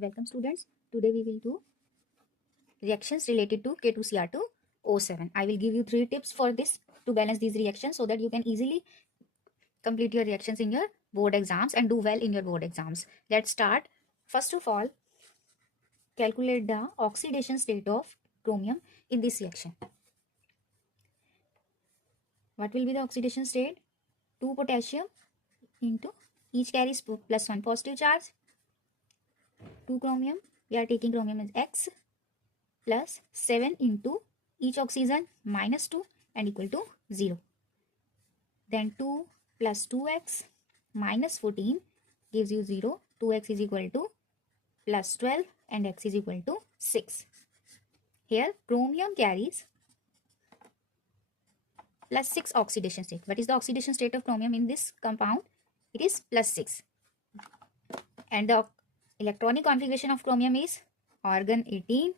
Welcome students. Today we will do reactions related to K2Cr2O7. I will give you 3 tips for this to balance these reactions so that you can easily complete your reactions in your board exams and do well in your board exams. Let's start. First of all, calculate the oxidation state of chromium in this reaction. What will be the oxidation state? 2 potassium into each carries plus 1 positive charge. 2 chromium, we are taking chromium as X, plus 7 into each oxygen minus 2 and equal to 0. Then 2 plus 2x minus 14 gives you 0. 2x is equal to plus 12 and x is equal to 6. Here chromium carries plus 6 oxidation state. What is the oxidation state of chromium in this compound? It is plus 6. And the electronic configuration of chromium is organ 18,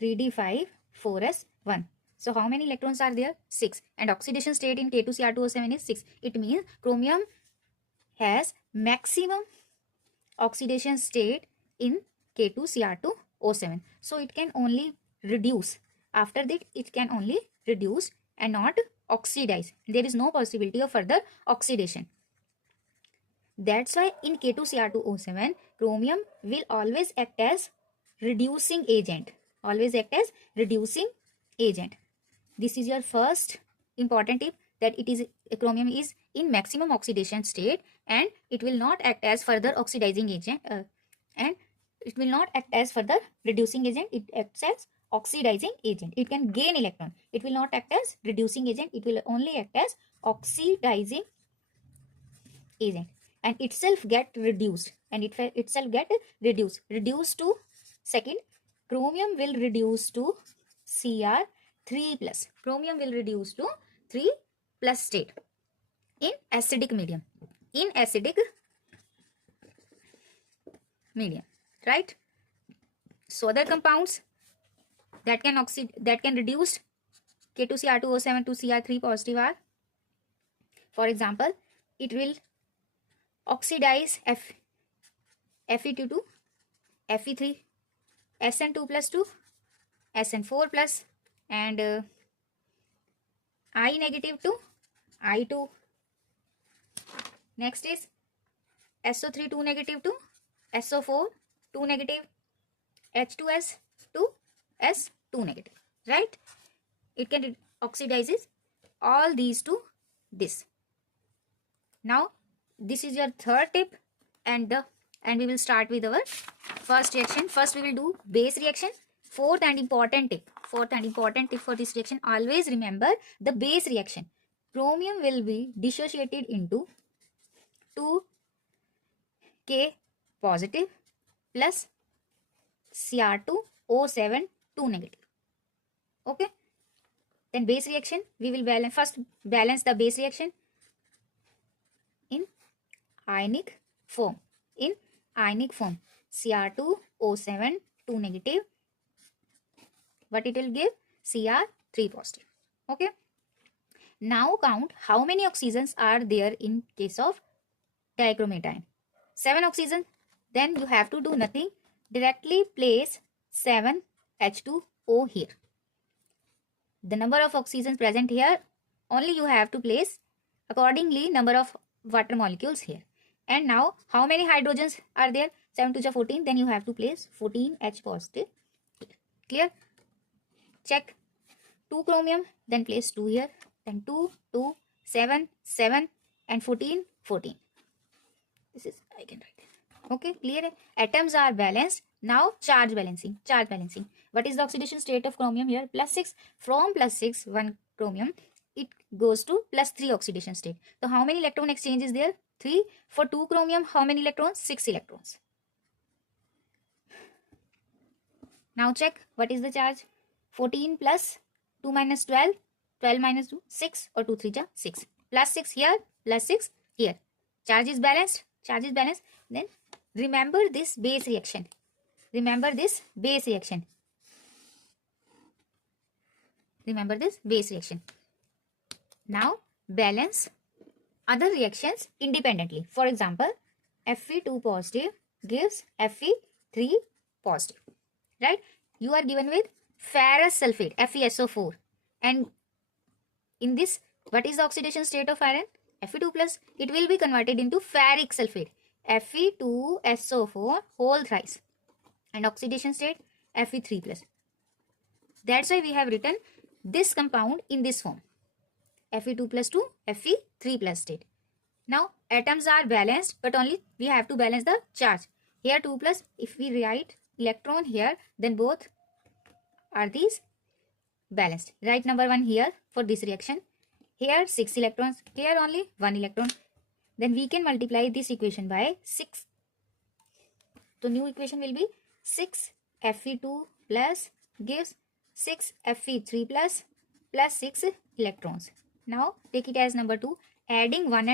3d5, 4s1. So how many electrons are there? 6. And oxidation state in K2Cr2O7 is 6. It means chromium has maximum oxidation state in K2Cr2O7. So it can only reduce. After that it can only reduce and not oxidize. There is no possibility of further oxidation. That's why in K2Cr2O7 chromium will always act as reducing agent. Always act as reducing agent. This is your first important tip, that it is chromium is in maximum oxidation state and it will not act as further oxidizing agent and it will not act as further reducing agent. It acts as oxidizing agent. It can gain electron. It will not act as reducing agent. It will only act as oxidizing agent and itself get reduced and it itself get reduced to second. Chromium will reduce to Cr3 plus. Chromium will reduce to 3 plus state in acidic medium. In acidic medium, right? So other compounds that can reduce K2Cr2O7 to Cr3 positive are, for example, it will oxidize Fe2 to Fe3, Sn2 plus 2, Sn4 plus, and I negative to I2. Next is SO3 2 negative to SO4 2 negative, H2S to S2 negative, right? It can oxidizes all these to this. Now this is your third tip and we will start with our first reaction. First we will do base reaction. Fourth and important tip for this reaction, always remember the base reaction. Chromium will be dissociated into 2K positive plus Cr2O7 2 negative. Okay. Then base reaction, we will balance the base reaction in ionic form. In ionic form, Cr2O7 2 negative. What it will give? Cr3 positive. Okay. Now count how many oxygens are there in case of dichromatin. 7 oxygens. Then you have to do nothing. Directly place 7 H2O here. The number of oxygens present here, only you have to place accordingly number of water molecules here. And now how many hydrogens are there? 7 to 14. Then you have to place 14 H positive here. Clear? Check. 2 chromium, then place 2 here. Then 2, 2, 7, 7 and 14, 14. This is, I can write it. Okay, clear? Atoms are balanced. Now charge balancing. What is the oxidation state of chromium here? Plus 6. From plus 6, 1 chromium, it goes to plus 3 oxidation state. So how many electron exchange is there? 3. For 2 chromium, how many electrons? 6 electrons. Now check what is the charge. 14 plus 2 minus 12, 12 minus 2, 6 or 2 3 6. Plus 6 here, plus 6 here. Charge is balanced. Then remember this base reaction. Now balance other reactions independently. For example, Fe2 positive gives Fe3 positive, right? You are given with ferrous sulfate, FeSO4, and in this, what is the oxidation state of iron? Fe2 plus. It will be converted into ferric sulfate, Fe2SO4 whole thrice, and oxidation state Fe3 plus. That's why we have written this compound in this form, Fe2 plus to Fe3 plus state. Now atoms are balanced, but only we have to balance the charge. Here 2 plus, if we write electron here, then both are these balanced. Write number 1 here for this reaction. Here 6 electrons, here only 1 electron. Then we can multiply this equation by 6. So new equation will be 6 Fe2 plus gives 6 Fe3 plus 6 electrons. Now take it as number 2. Adding 1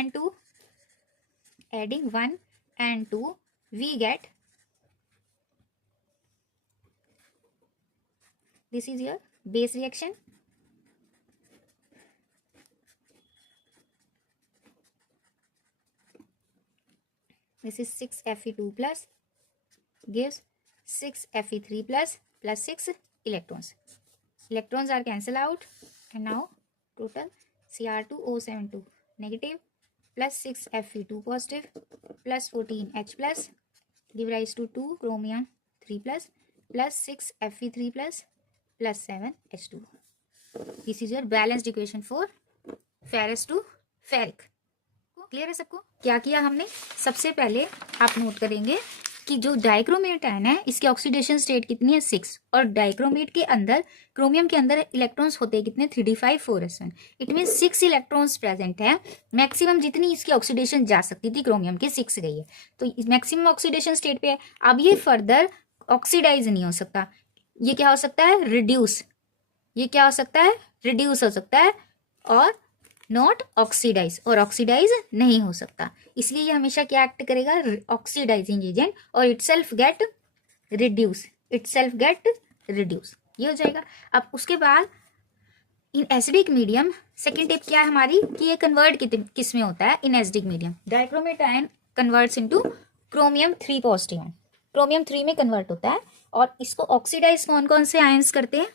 and 2, we get, this is your base reaction. This is 6 Fe2 plus gives 6 Fe3 plus 6 electrons. Electrons are cancelled out, and now total Cr2O72 negative plus 6 Fe2 positive plus 14 H plus give rise to 2 chromium 3 plus 6 Fe3 plus 7 H2. This is your balanced equation for ferrous to ferric. Clear है सबको? क्या किया हमने? सबसे पहले आप note करेंगे कि जो डाइक्रोमेट आयन है इसकी ऑक्सीडेशन स्टेट कितनी है 6, और डाइक्रोमेट के अंदर क्रोमियम के अंदर इलेक्ट्रॉन्स होते हैं कितने 3d5 4s1. It mean 6 electrons present है. मैक्सिमम जितनी इसकी ऑक्सीडेशन जा सकती थी क्रोमियम की 6 गई है, तो मैक्सिमम ऑक्सीडेशन स्टेट पे है. अब ये फर्दर ऑक्सीडाइज नहीं हो सकता. ये क्या हो सकता है? रिड्यूस. ये क्या हो सकता है? रिड्यूस हो सकता है, और नॉट ऑक्सीडाइज, और ऑक्सीडाइज नहीं हो सकता. इसलिए ये हमेशा क्या एक्ट करेगा? ऑक्सीडाइजिंग एजेंट, और इटसेल्फ गेट रिड्यूस. ये हो जाएगा. अब उसके बाद in acidic medium second tip क्या है हमारी कि ये कन्वर्ट किस में होता है? In acidic medium dichromate ion converts into chromium 3 positive ion. Chromium 3 में कन्वर्ट होता है, और इसको ऑक्सीडाइज कौन कौन से आयन्स करते हैं?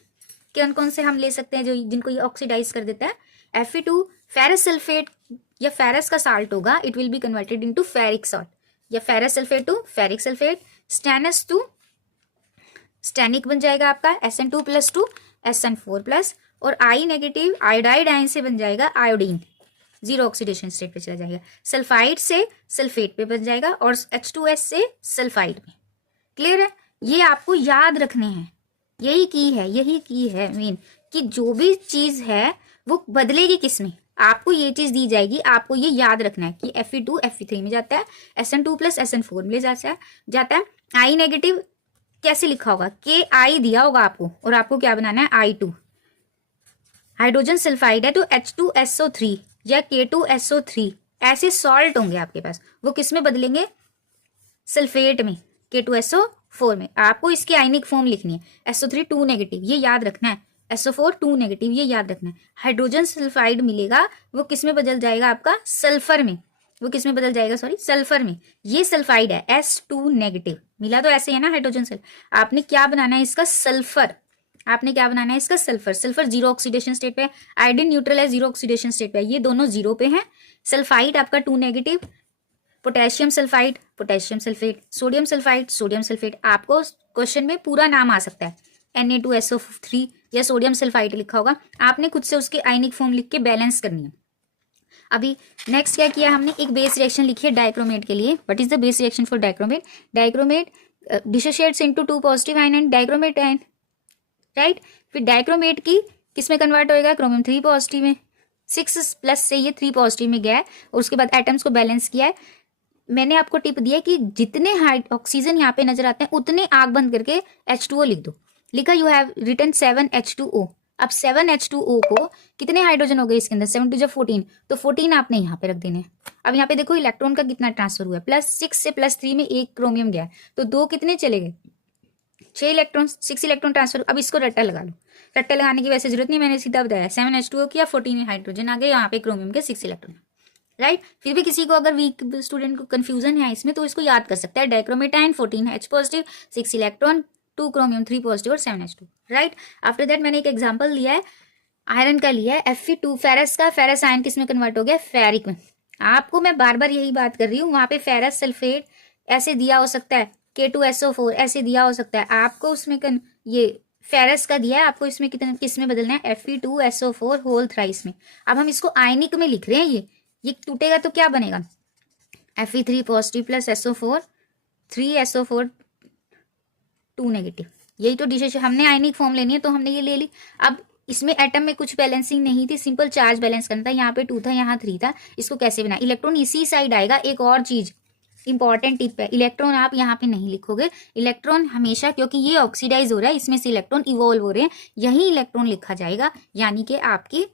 कौन से हम ले सकते हैं जो जिनको ये ऑक्सीडाइज कर देता है? Fe2 फेरस सल्फेट या फेरस का साल्ट होगा, it will be converted into ferric salt, या ferrous sulphate to ferric sulphate. Stannous to stannic बन जाएगा आपका Sn2 plus two Sn4 plus, और आई नेगेटिव आयोडाइड आयन से बन जाएगा आयोडीन, जीरो ऑक्सीडेशन स्टेट पे चला जाएगा. सल्फाइड से सल्फेट पे बन जाएगा, और H2S से सल्फाइड में. क्लियर है? ये आपको याद रखने हैं. यही की है मेन, कि जो भी चीज है वो बदलेगी किस में, आपको ये चीज दी जाएगी. आपको ये याद रखना है कि Fe2 Fe3 में जाता है, Sn2 प्लस Sn4 में जाता है. आई नेगेटिव कैसे लिखा होगा? Ki दिया होगा आपको, और आपको क्या बनाना है? I2. हाइड्रोजन सल्फाइड है तो H2SO3 या K2SO3 ऐसे सॉल्ट होंगे आपके पास, वो किस में बदलेंगे? सल्फेट में, K2SO4 में. आपको इसकी आयनिक फॉर्म लिखनी है. SO3 2 नेगेटिव, ये याद रखना है. SO4 2 नेगेटिव, ये याद रखना है. हाइड्रोजन सल्फाइड मिलेगा, वो किस में बदल जाएगा? आपका सल्फर में. सल्फर में. ये सल्फाइड है S2 नेगेटिव, मिला तो ऐसे है ना हाइड्रोजन सल्फर. आपने क्या बनाना है? इसका sulphur. Sulphur zero oxidation state पे. आयोडीन न्यूट्रल है, जीरो ऑक्सीडेशन स्टेट पे. ये दोनों जीरो पे हैं. सल्फाइड आपका 2 negative. Potassium sulphide, potassium sulphate. Sodium sulphide, sodium sulphate. आपको क्वेश्चन में पूरा नाम आ सकता है, Na2SO3 या सोडियम सल्फाइड लिखा होगा. आपने खुद से उसके आयनिक फॉर्म लिख के बैलेंस करनी है. अभी नेक्स्ट क्या किया हमने? एक बेस रिएक्शन लिखी है डाइक्रोमेट के लिए. What is the base reaction for dichromate? Dichromate dissociates into 2 positive ion and dichromate ion, right. फिर डाइक्रोमेट की किस में कन्वर्ट होएगा? क्रोमियम 3 पॉजिटिव में. 6 प्लस से ये 3 पॉजिटिव में गया है, और उसके बाद एटम्स को बैलेंस किया है. मैंने आपको टिप दिया कि जितने ऑक्सीजन यहाँ पे नजर आते हैं उतने आग बंद करके H2O लिख दो. लिखा यू हैव रिटन 7H2O. अब 7H2O को कितने हाइड्रोजन हो गए इसके अंदर? 7 2 14, तो 14 आपने यहाँ पे रख देने. अब यहाँ पे देखो इलेक्ट्रॉन का कितना ट्रांसफर हुआ है. +6 से +3 में 1 क्रोमियम गया, तो 2 कितने चले गए? 6 इलेक्ट्रॉन, 6 इलेक्ट्रॉन ट्रांसफर. अब इसको रट्टा लगा लो. रट्टा लगाने की वैसे जरूरत नहीं, मैंने सीधा बताया. 7H2O किया, 14 हाइड्रोजन आ गए, यहाँ पे क्रोमियम के 6 इलेक्ट्रॉन. राइट। फिर भी किसी को अगर वीक स्टूडेंट को कंफ्यूजन है इसमें तो इसको याद कर सकता है, डाइक्रोमेटाइन 14H positive, 6 electron, 2 chromium 3 positive और 7H2, राइट। आफ्टर दैट मैंने एक एग्जांपल लिया है आयरन का, लिया है Fe2 फेरस का। फेरस आयन किस में कन्वर्ट हो गया, फेरिक में। आपको मैं बार बार यही बात कर रही हूँ, वहां पे फेरस सल्फेट ऐसे दिया हो सकता है, K2SO4 ऐसे दिया हो सकता है, आपको उसमें ये फेरस का दिया है, आपको इसमें कितने किस में बदलना है, Fe2SO4 होल थ्राइस में। अब हम इसको आयनिक में लिख रहे हैं, ये टूटेगा तो क्या बनेगा, Fe3 positive plus SO4 3SO4 2 negative. यही तो डिशेज हमने आयनिक फॉर्म लेनी है तो हमने ये ले ली। अब इसमें एटम में कुछ बैलेंसिंग नहीं थी, सिंपल चार्ज बैलेंस करना था। यहाँ पे 2 था, यहाँ 3 था। इसको कैसे बना, इलेक्ट्रॉन इसी साइड आएगा। एक और चीज इंपॉर्टेंट टिप है, इलेक्ट्रॉन आप यहाँ पे नहीं लिखोगे। इलेक्ट्रॉन हमेशा, क्योंकि ये ऑक्सीडाइज हो रहा है, इसमें से इलेक्ट्रॉन इवॉल्व हो रहे हैं, यही इलेक्ट्रॉन लिखा जाएगा। यानी कि आपकी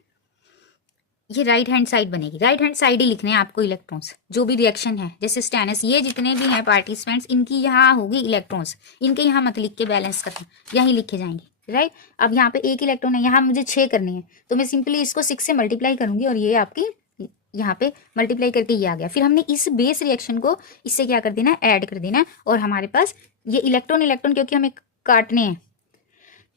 ये राइट हैंड साइड बनेगी। राइट हैंड साइड ही लिखने हैं आपको इलेक्ट्रॉन्स, जो भी रिएक्शन है। जैसे स्टेनस, ये जितने भी हैं पार्टिसिपेंट्स, इनकी यहाँ होगी इलेक्ट्रॉन्स, इनके यहाँ मत लिख के बैलेंस करना, यहीं लिखे जाएंगे, राइट। अब यहाँ पे 1 इलेक्ट्रॉन है, यहाँ मुझे 6 करनी है, तो मैं सिंपली इसको 6 से मल्टीप्लाई करूंगी और ये आपकी यहाँ पे मल्टीप्लाई करके ये आ गया। फिर हमने इस बेस रिएक्शन को इससे क्या कर देना है, ऐड कर देना है। और हमारे पास ये इलेक्ट्रॉन क्योंकि हमें काटने हैं,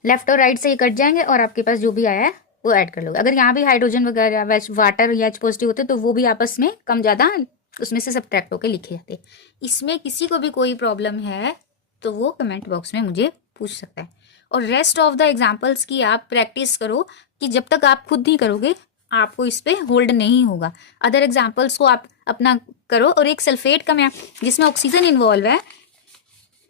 लेफ्ट और राइट से ये कट जाएंगे और आपके पास जो भी आया है वो ऐड कर लोगे। अगर यहाँ भी हाइड्रोजन वगैरह वाटर या H पॉजिटिव होते तो वो भी आपस में कम ज़्यादा उसमें से सब्ट्रैक्ट होकर लिखे जाते। इसमें किसी को भी कोई प्रॉब्लम है तो वो कमेंट बॉक्स में मुझे पूछ सकता है। और रेस्ट ऑफ द एग्जाम्पल्स की आप प्रैक्टिस करो, कि जब तक आप खुद नहीं करोगे आपको इस पे होल्ड नहीं होगा। अदर एग्जाम्पल्स को आप अपना करो। और एक सल्फेट का मैं, जिसमें ऑक्सीजन इन्वॉल्व है,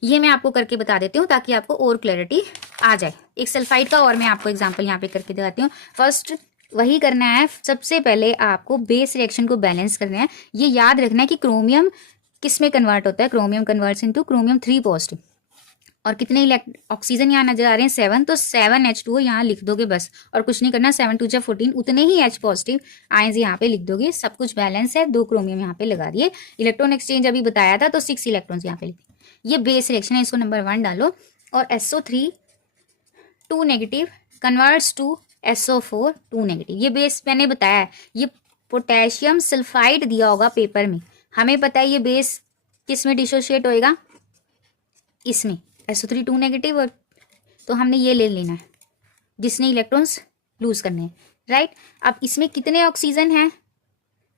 ये मैं आपको करके बता देती हूँ ताकि आपको और क्लैरिटी आ जाए। एक सल्फाइड का और मैं आपको एग्जांपल यहाँ पे करके दिखाती हूँ। फर्स्ट वही करना है, सबसे पहले आपको बेस रिएक्शन को बैलेंस करना है। ये याद रखना है कि क्रोमियम किस में कन्वर्ट होता है, chromium converts into chromium 3 positive. और कितने ऑक्सीजन यहाँ नजर आ रहे हैं, 7, तो 7H2O यहाँ लिख दोगे बस, और कुछ नहीं करना। 7 2 14, उतने ही H पॉजिटिव आयंस यहाँ पे लिख दोगे। सब कुछ बैलेंस है, 2 क्रोमियम यहाँ पे लगा दिए। इलेक्ट्रॉन एक्सचेंज अभी बताया था तो 6 इलेक्ट्रॉन्स यहाँ पे लिख दिए। ये बेस रिएक्शन है, इसको नंबर 1 डालो। और SO3 2 negative converts to SO4 2 negative. ये बेस मैंने बताया है, ये पोटेशियम सल्फाइड दिया होगा पेपर में। हमें पता है ये बेस किस में डिसोशिएट होएगा, इसमें SO3 2 नेगेटिव। और तो हमने ये ले लेना है जिसने इलेक्ट्रॉन्स लूज करने हैं, राइट। अब इसमें कितने ऑक्सीजन हैं,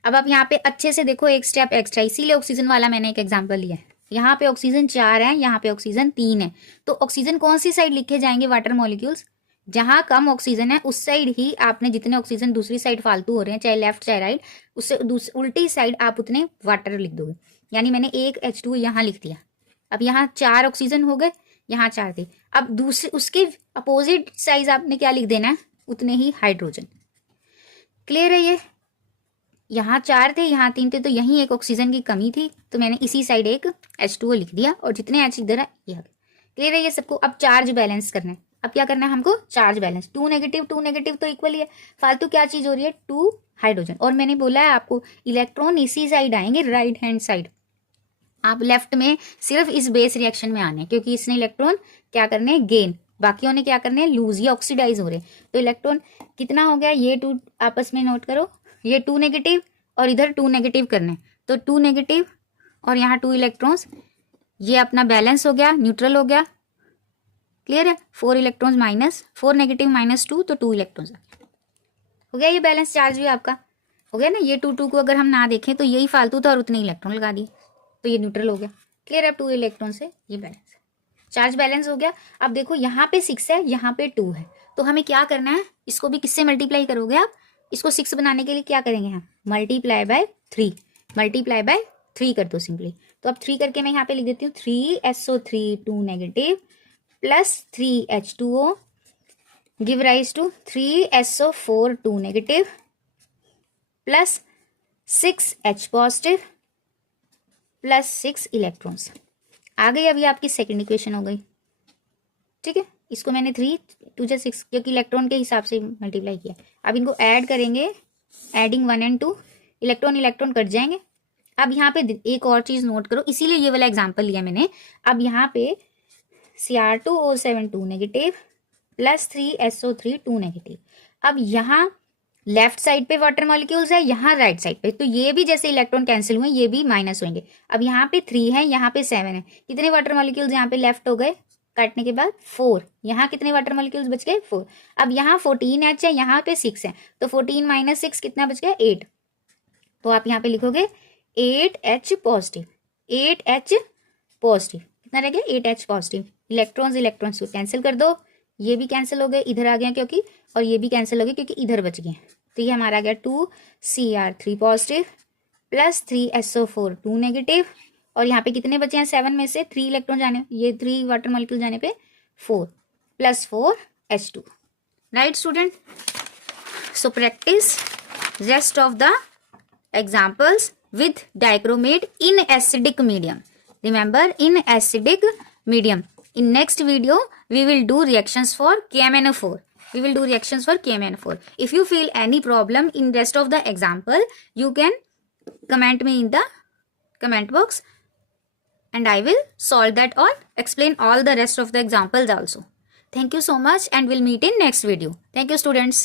अब आप यहाँ पे अच्छे से देखो, एक स्टेप एक्स्ट्रा, इसीलिए ऑक्सीजन वाला मैंने एक एग्जांपल लिया है। यहाँ पे ऑक्सीजन 4 है, यहाँ पे ऑक्सीजन 3 है। तो ऑक्सीजन कौन सी साइड लिखे जाएंगे, वाटर मॉलिक्यूल्स, जहां कम ऑक्सीजन है उस साइड ही आपने, जितने ऑक्सीजन दूसरी साइड फालतू हो रहे हैं, चाहे लेफ्ट चाहे राइट, उससे उल्टी साइड आप उतने वाटर लिख दोगे। यानी मैंने एक H2 यहाँ लिख दिया। अब यहाँ 4 ऑक्सीजन हो गए, यहाँ 4 थे। अब दूसरे उसके अपोजिट साइज आपने क्या लिख देना है, उतने ही हाइड्रोजन। क्लियर है ये, यहाँ 4 थे, यहाँ 3 थे, तो यहीं एक ऑक्सीजन की कमी थी, तो मैंने इसी साइड एक H2O लिख दिया और जितने H इधर है ये। क्लियर है ये सबको। अब चार्ज बैलेंस करना है। अब क्या करना है हमको, चार्ज बैलेंस। 2 नेगेटिव तो इक्वल ही है, फालतू क्या चीज हो रही है, 2 हाइड्रोजन। और मैंने बोला है आपको इलेक्ट्रॉन इसी साइड आएंगे, राइट हैंड साइड। आप लेफ्ट में सिर्फ इस बेस रिएक्शन में आने, क्योंकि इसने इलेक्ट्रॉन क्या करने, गेन, बाकियों ने क्या करने, लूज या ऑक्सीडाइज हो रहे। तो इलेक्ट्रॉन कितना हो गया, ये 2 आपस में नोट करो, ये 2 नेगेटिव और इधर 2 नेगेटिव करने, तो 2 नेगेटिव और यहाँ 2 इलेक्ट्रॉन्स, ये अपना बैलेंस हो गया, न्यूट्रल हो गया। क्लियर है, 4 इलेक्ट्रॉन्स माइनस 4 नेगेटिव माइनस 2, तो 2 इलेक्ट्रॉन्स हो गया। ये बैलेंस चार्ज भी आपका हो गया ना। ये 2 को अगर हम ना देखें तो यही फालतू था और उतने इलेक्ट्रॉन लगा दिए, तो ये न्यूट्रल हो गया। क्लियर है, 2 इलेक्ट्रॉन से ये बैलेंस, चार्ज बैलेंस हो गया। अब देखो यहाँ पे 6 है, यहाँ पे 2 है, तो हमें क्या करना है, इसको भी किससे मल्टीप्लाई करोगे आप, इसको 6 बनाने के लिए क्या करेंगे हम, मल्टीप्लाई बाय 3, मल्टीप्लाई बाय 3 कर दो सिंपली। तो अब 3 करके मैं यहाँ पे लिख देती हूँ 3SO3 2 negative plus 3H2O give rise to 3SO4 2 negative plus 6H positive plus 6 electrons आ गई। अभी आपकी सेकंड इक्वेशन हो गई, ठीक है। इसको मैंने 3 2 6 क्योंकि इलेक्ट्रॉन के हिसाब से मल्टीप्लाई किया। अब इनको ऐड करेंगे, एडिंग 1 and 2, इलेक्ट्रॉन कट जाएंगे। अब यहाँ पे एक और चीज नोट करो, इसीलिए ये वाला एग्जांपल लिया मैंने। अब यहाँ पे Cr2O7 2 negative plus 3SO3 2 negative. अब यहाँ लेफ्ट साइड पे वाटर मॉलिक्यूल्स है, यहाँ राइट साइड पे, तो ये भी जैसे इलेक्ट्रॉन कैंसिल हुए ये भी माइनस होंगे। अब यहाँ पे 3 है, यहाँ पे 7 है, कितने वाटर मॉलिक्यूल्स यहाँ पे लेफ्ट हो गए काटने के बाद 4। यहाँ कितने वाटर मॉलिक्यूल्स बच गए 4। अब यहाँ 14H है, यहाँ पे 6 है, तो 14 माइनस 6 कितना बच गया 8। तो आप यहाँ पे लिखोगे 8H पॉजिटिव, 8H पॉजिटिव, कितना रह गया 8H पॉजिटिव। इलेक्ट्रॉन्स को कैंसिल कर दो, ये भी कैंसिल हो गए, इधर आ गया क्योंकि, और ये भी कैंसिल हो गए क्योंकि इधर बच गए। तो ये हमारा आ गया 2Cr3 positive plus 3SO4 2 negative, और यहाँ पे कितने बचे हैं 7 में से 3 इलेक्ट्रॉन जाने, ये 3 वाटर मॉलिक्यूल जाने पे 4 plus 4H2। Right student, so practice rest of the examples with dichromate in acidic medium. Remember, in acidic medium. In next video we will do reactions for KMnO4. We will do reactions for KMnO4. If you feel any problem in rest of the example, you can comment me in the comment box and I will solve that or explain all the rest of the examples also. Thank you so much and we'll meet in next video. Thank you students.